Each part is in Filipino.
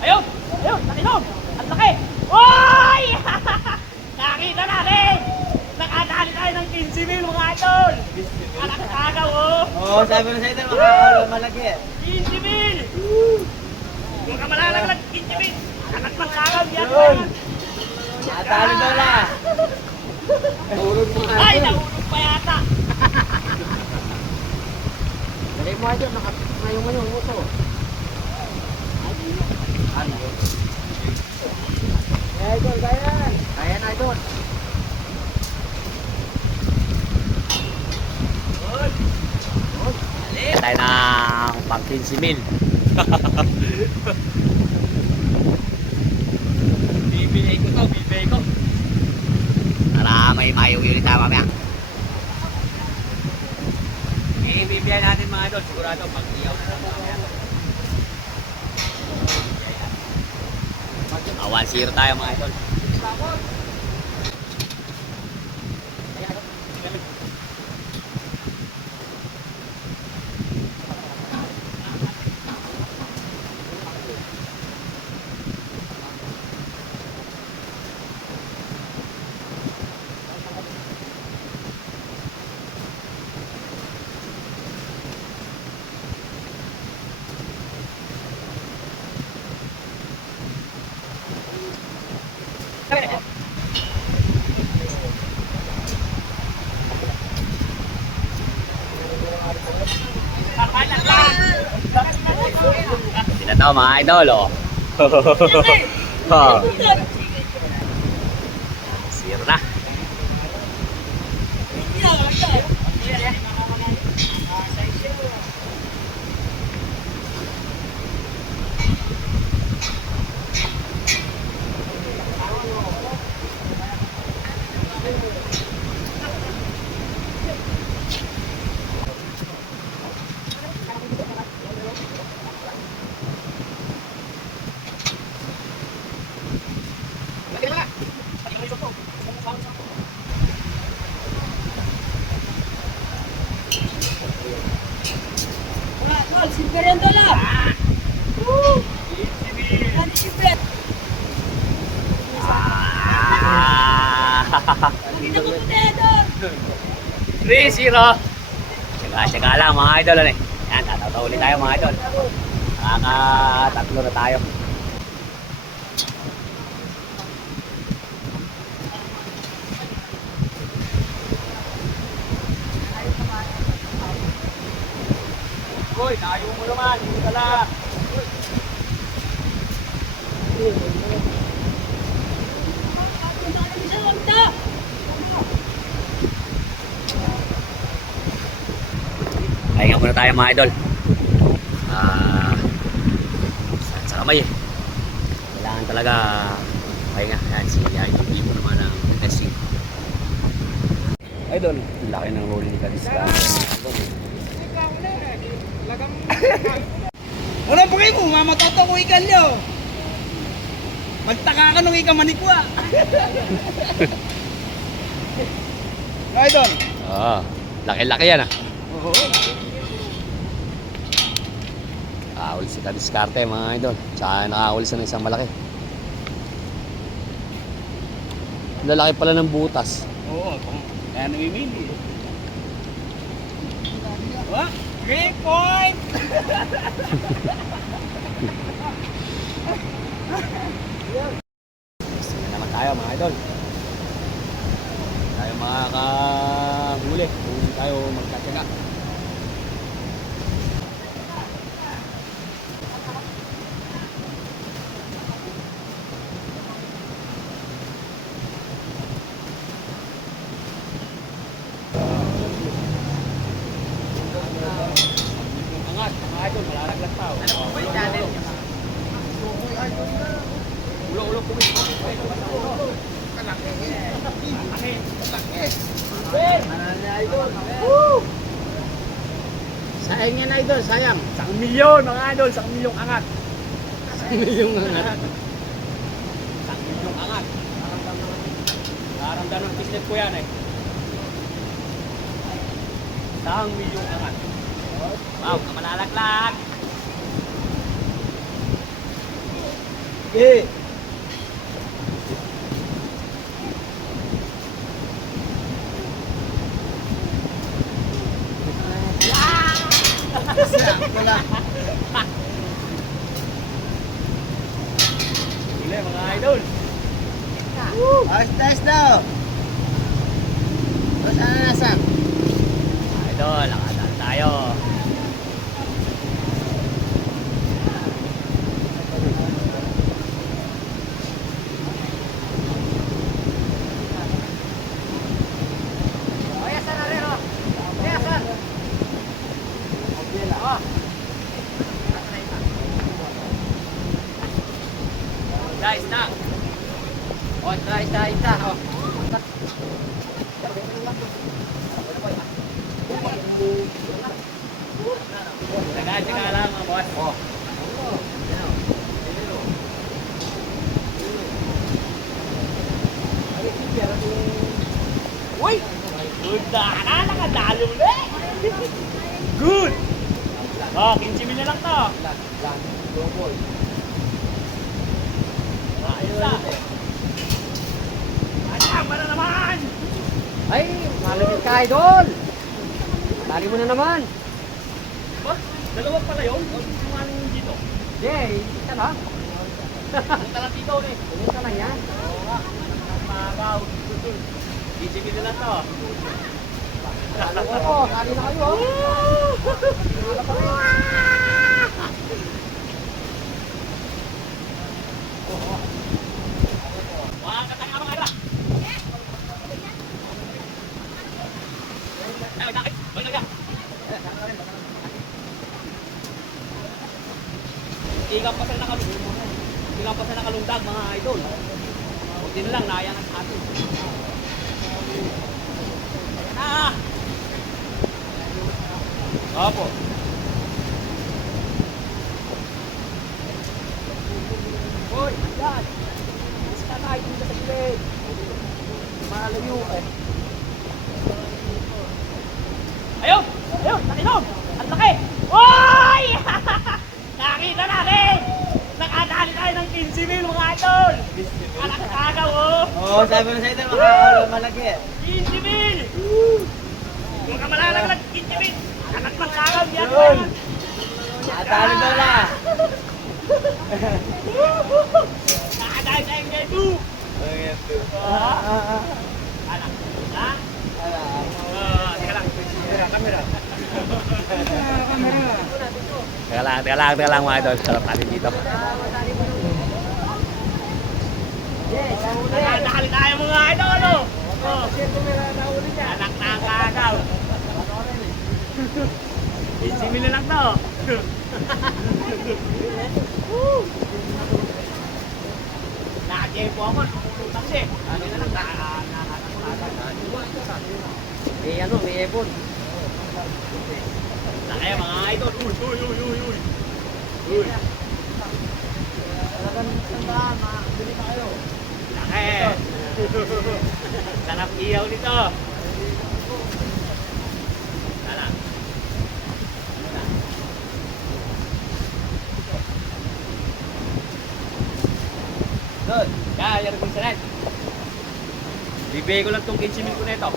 Ayun! Ayun! Nakinom! Ang laki! Oy! Nakita natin! Nakadali tayo ng 15 mil mga idol! Anak kagaw oh! Oo, sabi ko sa ito, makakaulo malaki eh. 15 mil! Huwag ka malalaglag 15 mil! Anak ng kagaw yan! Yun. Natalo daw na. Mo. Ay! Nahulog pa yata! Dali mo ito, nakapayong ano, uso. Ano? Eh, idol, kaya. Kaya na, idol. Tayo ng pang 15 mil. Bibigay ko to, bibigay ko. Para may mayong ulit tayo mamaya. Ibibigay natin mga idol, sigurado pag iyaw na lang mamaya. Ah, 1-0 tayo mga idol. Tinataw mga idol, oh. oh. Zero na. Ah. 3-0. Tsaga-tsaga lang mga idol. Ano, eh. Yan, tatataw ulit tayo mga idol. Nakakatatlo na tayo. Hoy, tayo mo naman, hindi ka lang. Pahinga muna tayo mga idol. Ah, sa, sa kamay eh. Kailangan talaga pahinga. Yan si Idol Vivo naman ang testing. Idol, laki ng huli ni Kaliska. Wala pa kayo mo, mamatoto ko ikan nyo. Magtaka ka nung ikaw manikwa. Idol. Ah, laki-laki yan ah. Oo. Nakahuli si Kadiskarte mga idol. Tsaka nakahuli sa ng isang malaki. Lalaki pala ng butas. Oo, kaya namimili. Wa? Three point! Gusto na naman tayo mga idol. Tayo makakahuli kung tayo magkatyaga. Angat, mga idol, malalaglag pa. Ano po ba yung channel niya? Ulo-ulo po Sayang yan, idol, sayang. Isang milyon, mga idol, isang milyong angat. yung mga Isang milyong angat. Naramdaman ng business ko yan eh. Isang milyong angat. Wow, ka malalaglag. Yeah. Wala. Huli mga idol. Ayos na, ayos. O, saan na nasan? Idol, nakadaan tayo. Guys, na. Oh, try, try, try. Oh. Teka lang mga boss. Oh. Uy! Good na ka, nakadalo ulit! Good! Oh, 15 mil na lang to. Ayos ah. Anak, para naman! Ay, malamig ka, idol. Lagi mo na naman. Dalawa pala yun? O yung ano yung dito? Yay, ika na. Punta lang dito eh. Pumunta lang yan. Oo nga. 15 mil na lang to. Alam ko po, kali na kayo. oh. Wala ka tayo mga ila. Ay, bakit? Balik na. Ikaw pa sa nakalungdag. Ikaw pa sa nakalungdag mga idol. Buti na lang, nayangan sa atin. Ayan! Opo. Hoy, andyan! Mas ka tayo dito sa gilid. Malayo eh. Ayun! Ayun! Nakinom! Ang laki! Oy! Nakita natin! Nakadali tayo ng 15 mil mga idol! Anak kagaw oh! Oo, sabi ko sa idol, makakaulo malaki. 15 mil! Huwag ka malalaglag 15 mil! Anak ng kagaw yan! Yun. Nadali daw la. Nakadali tayong gedu! Anak! Ha? Ah, teka lang. Kamera. Teka lang, teka lang, teka lang mga idol. Sarap natin dito. Nakadali tayo mga idol! Oh. Oh. Anak na ang kagaw! 15 mil na lang to! Naka-jepo ako, nakutang siya. Ano na lang, naka- May ano, may ebon. Nakaya mga idol. Uy, uy, uy, uy, uy. Uy. Laki. Sarap iyaw nito. Tala. Doon. Kaya, yara kong salat. Bibigay ko lang tong 15 mil ko na ito.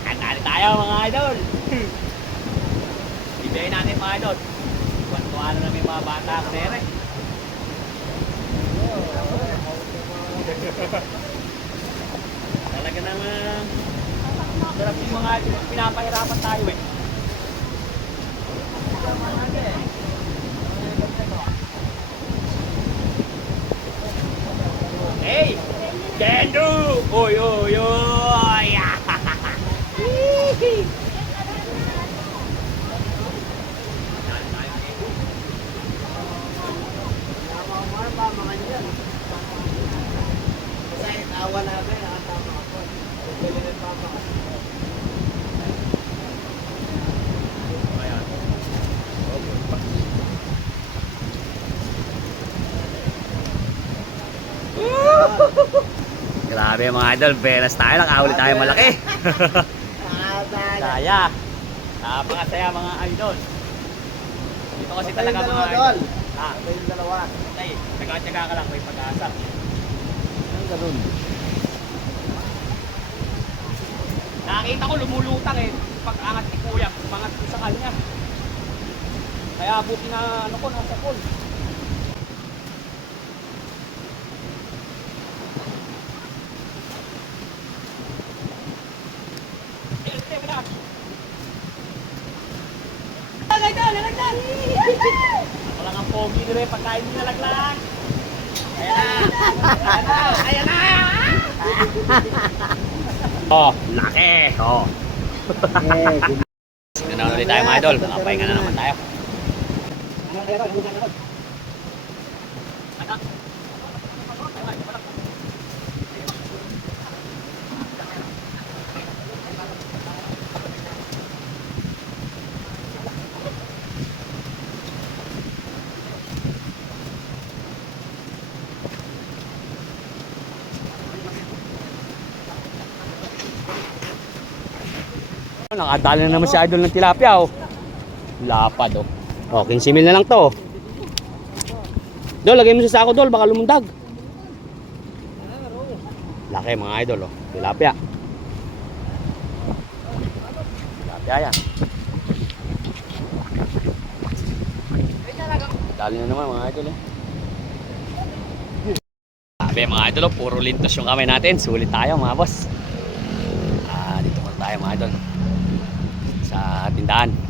Nakatali tayo mga idol. Bibigay natin mga idol. Kwantuan na namin mga bata ko na ere. Talaga naman. Sarap yung mga pinapahirapan tayo eh. Hey! Kendo! Oy, oy, oy! Awa namin, nakatama ako. Bili ng papa. Grabe mga idol, belas tayo, nakahuli tayo malaki. Saya. Napakasaya mga idol. Dito kasi talaga mga idol. Dol. Ah, Ito yung dalawa. tay, tsaga-tsaga ka lang, may pag-asa. Ang ganun. Nakita ko lumulutang eh. Pag angat ni Kuya, umangat ko sa kanya. Kaya buti na ano ko, nasa pool. Nalagdan! Nalagdan! Ako lang ang pogi nila eh, pagkain nila nalaglag. Ayan na! Ayan na! Ayan na! Oh, laki. Oh. Sino na ulit tayo mga idol? Makapahinga na naman tayo. Nakadali na naman si idol ng tilapia oh. Lapad oh. Oh, 15 mil na lang to. oh. Dol, lagay mo sa sako dol, baka lumundag. Laki mga idol oh. Tilapia. Tilapia yan. Dali na naman mga idol eh. Sabi mga idol oh, puro lintos yung kamay natin. Sulit tayo mga boss. Ah, dito muna tayo mga idol tindahan.